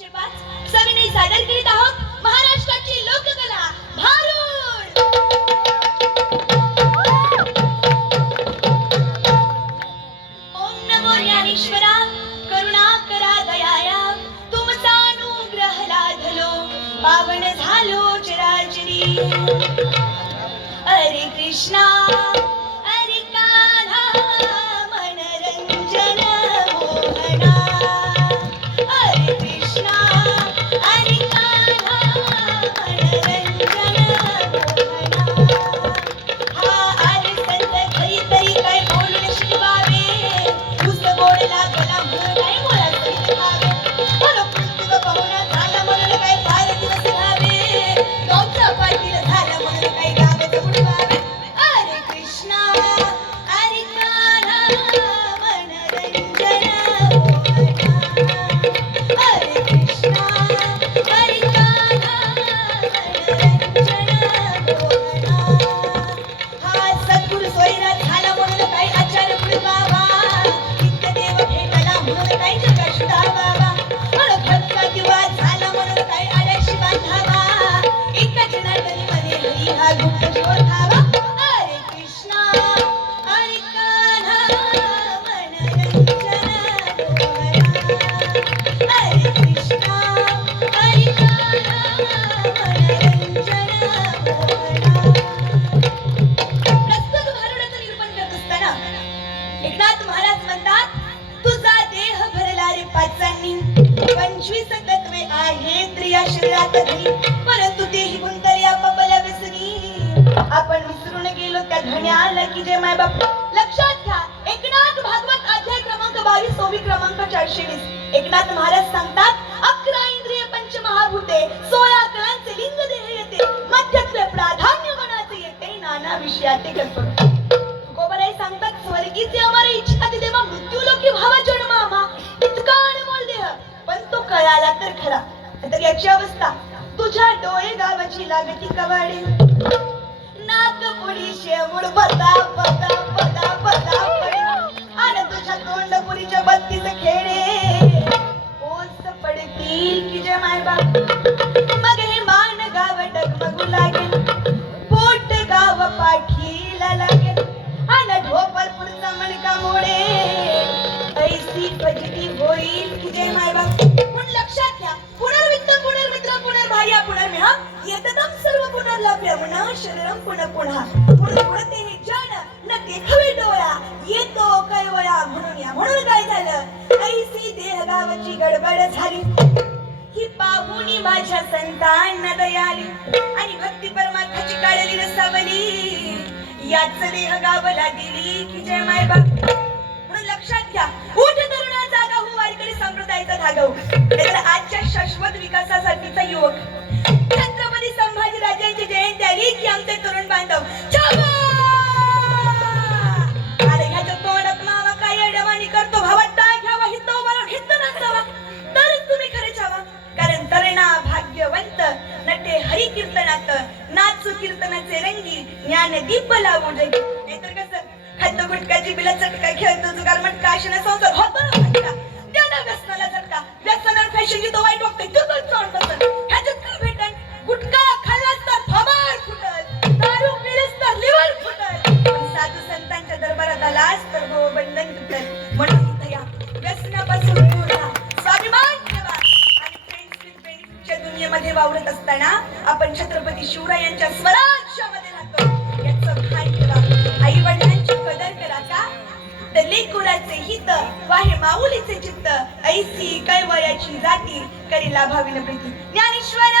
905 सविनय सादर करीत आहोत महाराष्ट्राची लोककला भारूड। ओम नमो ज्ञानेश्वरा करुणा करा दयाया तुमचा अनुग्रह लाधलो पावन झालो चराचरी। हरे कृष्णा हरे कान्हा मनरंजन मोहना। हरे कृष्णा हरे कान्हा मनरंजन मोहना। हा आले संत घरी तरी काय बोलून शिवावे पुस्त गोड लागला म्हणून काय मुळात तरी खावे। मला पुस्तक पाहुणा झाला म्हणून काय फार दिवस घावे गावचा पाटील झाला म्हणून काय गावात बुडवावे। हरे कृष्णा हरे कान्हा मनरंजन मोहना। हरे कृष्णा हरे कान्हा मनरंजन मोहना। हा सद्गुरु सोयरा झाला म्हणून काय आचार बुडवावा नित्यदेव भेटला म्हणून काय जगा शुद्धावावा। भक्ता दिवा झाला म्हणून काय आड्याशी बांधावा एका जनार्दनीमध्ये हरी हा गुप्त शोधावा। हरे कृष्णा हरे कान्हा मनरंजन मोहना। हरे कृष्णा हरे कान्हा मनरंजन मोहना। प्रस्तुत भारुडाचं निरूपण करत असताना एकनाथ महाराज म्हणतात तुझा देह भरला रे पाचांनी 25 तत्वे आहेत या शरीरात घरी परंतु तेही गुंतले आपापल्या व्यसनी। आपण विसरून गेलो त्या धन्याला की जय माय बाप। लक्षात घ्या एकनाथ भागवत अध्याय क्रमांक 22 ओवी क्रमांक 420 एकनाथ महाराज सांगतात 11 इंद्रिय पंचमहाभूते 16 कलांचे लिंग देह येते मध्यत्व प्राधान्य मनाचे येते नाना विषयाते कल्पना। गोबराई सांगतात स्वर्गीचे अमर इच्छा देवा मृत्यू लोकी व्हावा जन्म आम्हा इतका अनमोल देह पण तो कळाला तर खरा। तर याची अवस्था तुझ्या डोळे गावाची लागती कवाडे नाक पुढी शेवूड बता बता बता बता पडे आणि तुझ्या तोंडपुरीच्या 32 खेडे ओस पडतील की जय माय बाप। मग हे मान गाव डगमगू लागेल पोट गाव पाठीला लागेल आणि ढोपर पुढचा मणका मोडे ऐसी फजिती होईल की जय माय बाप। पण लक्षात घ्या पुनर्वित्त पुनर्मित्र पुनर्भार्या पुनर्मेहा येतदम सर्व पुनर्लभ्य मन शरीरम पुनः पुन्हा पुनर्पुढते हे जन न देखावे डोळा येतो कळवळा म्हणून या म्हणून काय झालं ऐसी देह गावाची गडबड झाली ही पाहुणी माझ्या संतांना दयाली आणि भक्ती परमार्थाची काढली रसावली याच देह गावला दिली की जय माय बाप। म्हणून लक्षात घ्या उठ तरुणा जागा हो वारकरी संप्रदायाचा धागा हो। नाहीतर आजच्या शाश्वत विकासासाठीचा युवक छत्रपती संभाजी राजांची जयंती आली की आमचे तरुण बांधव अरे ह्याच्या तोंडात मावा काय अडवाणी करतो भावा टाळ घ्यावा हित उभारून हित नाचावा तरच तुम्ही खरे छावा। कारण तरणा भाग्यवंत नटे हरी कीर्तनात नाचू कीर्तनाचे रंगी ज्ञान दीप लावू जगी। नाहीतर कसं खाद्य गुटकाची बिला चटका खेळतो जुगार मटका आशना संसार होतो ना फटका त्याला व्यसनाला झटका व्यसनाला फॅशनची तो वाईट वाटते तुझं तोंड बसल ह्याच्यात काय भेटन गुटका खाल्लास तर थोबाड फुटल दारू पिलीस तर लिव्हर फुटल पण साधू संतांच्या दरबारात आलास तर हो बंधन तुटल। म्हणून इथं या व्यसनापासून दूर राहा स्वाभिमान ठेवा आणि फ्रेंड्स विथ बेनिफिटच्या दुनियेमध्ये वावरत असताना आपण छत्रपती शिवरायांच्या स्वराज्यामध्ये राहतो याचं भान ठेवा। आई वडिलांची कदर करा का तर लेकुराचे हित वाहे माऊलीचे चित्त ऐसी कैवयाची जाती करी लाभावी न प्रीती। ज्ञानेश्वर